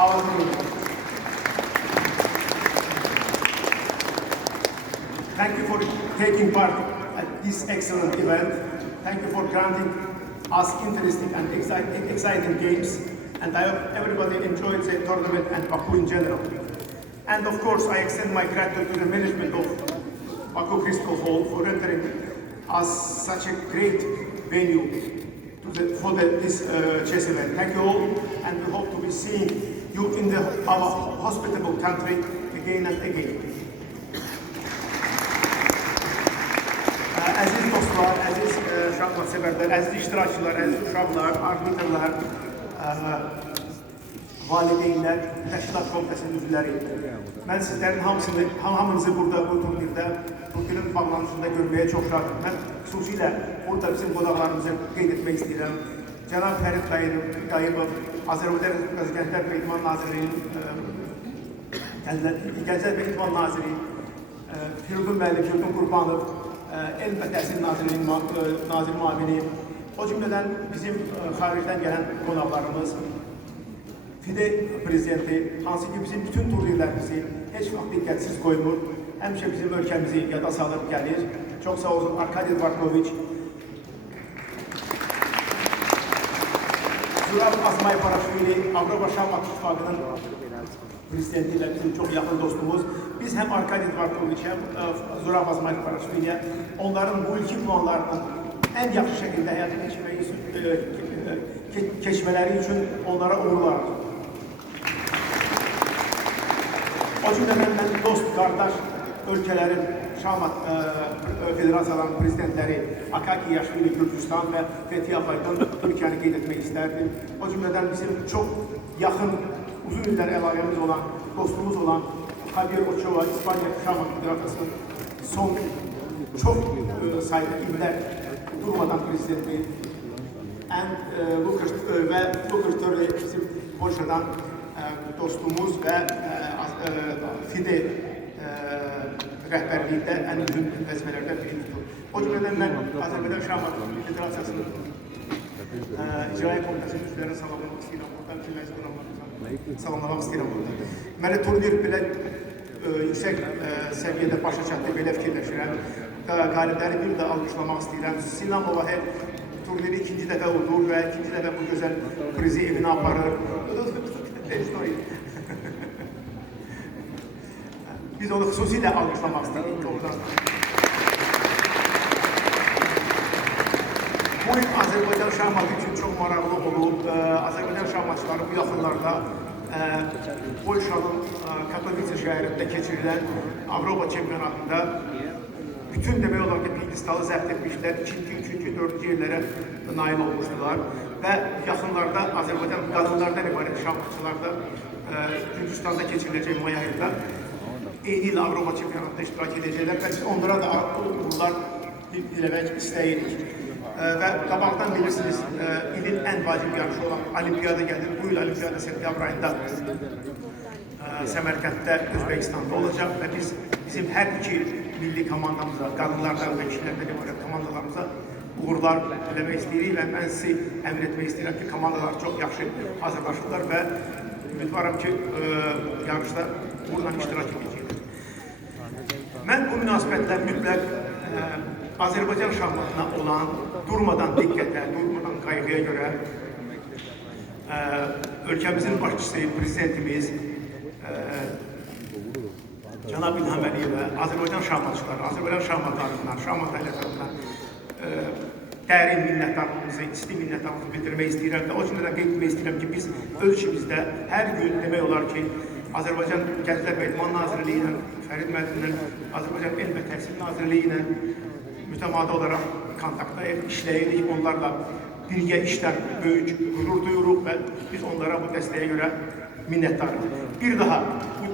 our team. Thank you for taking part at this excellent event. Thank you for granting us interesting and exciting games. And I hope everybody enjoyed the tournament and Baku in general. And of course, I extend my gratitude to the management of Baku Crystal Hall for rendering us such a great venue for this chess event. Thank you all, and we hope to be seeing you in our hospitable country again and again. Aziz dostlar, aziz şahmat severler, aziz iştirakçılar, aziz uşaqlar, arbitrlar, valideynlər, təşkilat komitəsinin üzvləri. Mən sizlərin hamınızı burada bu turnirdə, bu günün bağlanışında görməyə çox şadıyım. Mən xüsusilə burada bizim qonaqlarımızı qeyd etmək istəyirəm. Cənab Fərid Qayıbov, Azərbaycan Respublikası Gənclər və İdman Nazirliyinin Gənclər və İdman Naziri, Firidun müəllim, Firidun Qurbanov, Elm və Təhsil Nazirliyinin Nazir Müavini, o cümlədən bizim xaricdən gələn qonaqlarımız, FİDE prezidenti, hansı ki bizim bütün turnirlərimizi heç vaxt diqqətsiz qoymur, həmişə bizim ölkəmizi yada salıb gəlir. Çox sağ olsun Arkadi Dvarkoviç, Zurab Azmayparaşvili, Avropa Şahmat İttifaqının prezidenti ilə bizim çox yaxın dostumuz. Biz həm Arkadi Dvarkoviç, həm Zurab Azmayparaşviliyə onların bu ilki planlarının ən yaxşı şəkildə həyata keçmələri üçün onlara uğurlar. O cümlədən mən dost, qardaş ölkələrin Şahmat Federasiyalarının prezidentləri Akaki Yaşvili Gürcüstan və Fethi Afaydan Türkiyəni qeyd etmək istərdim. O cümlədən bizim çox yaxın, uzun illər əlaqəmiz olan, dostumuz olan Javier Ochoa, İspanya Şahmat Federasiyasının son çox sayıda illər durmadan prezidenti və Lukas Törli bizim Polşadan dostumuz və FİDE rəhbərlikdə ən mühüm vəzifələrdən biri tutur. O cümlədən mən Azərbaycan Şahmat Federasiyasının İcraiyyə Komitəsinin üzvlərini salamlamaq istəyirəm. Buradan kimləsi qonaqlarımıza salamlamaq istəyirəm burada. Mənə turnir belə yüksək səviyyədə başa çatdı, belə fikirləşirəm. Qalibləri bir də alqışlamaq istəyirəm. Sinan Movahev turniri ikinci dəfə udur və ikinci dəfə bu gözəl prizi evinə aparır. Biz onu xüsusilə alqışlamaq istədik oradan. Bu il Azərbaycan şahmatı üçün çox maraqlı olub. Azərbaycan şahmatçıları bu yaxınlarda Polşanın Katowice şəhərində keçirilən Avropa çempionatında bütün demək olar ki, piyedistalı zəbt etmişlər, 2-ci, 3-cü, 4-cü yerlərə nail olmuşdular və yaxınlarda Azərbaycan qadınlardan ibarət şahmatçılarda Gürcüstanda keçiriləcək may ayında eyni il Avropa çempionatında iştirak edəcəklər və biz onlara da uğurlar diləmək istəyirik. Və qabaqdan bilirsiniz, ilin ən vacib yarışı olan Olimpiyada gəlir. Bu il Olimpiyada sentyabr ayında Səmərqənddə, Özbəkistanda olacaq və biz bizim hər iki milli komandamıza, qadınlardan və kişilərdən ibarət komandalarımıza uğurlar diləmək istəyirik və mən sizi əmin etmək istəyirəm ki, komandalar çox yaxşı hazırlaşırlar və ümidvaram ki, yarışda buradan iştirak edəcəklər. Mən bu münasibətlə mütləq Azərbaycan şahmatına olan durmadan diqqətə, durmadan qayğıya görə ölkəmizin başçısı, prezidentimiz Cənab İlham Əliyevə, Azərbaycan şahmatçıları, Azərbaycan şahmatlarından, şahmat ailələrından dərin minnətdarlığımızı, isti minnətdarlığımızı bildirmək istəyirəm və o cümlədən qeyd etmək istəyirəm ki, biz öz işimizdə hər gün demək olar ki, Azərbaycan Gənclər və İdman Nazirliyi ilə, Fərid müəllimlə, Azərbaycan Elm və Təhsil Nazirliyi ilə mütəmadi olaraq kontaktdayıq, işləyirik, onlarla birgə işlər böyük qürur duyuruq və biz onlara bu dəstəyə görə minnətdarıq. Bir daha bu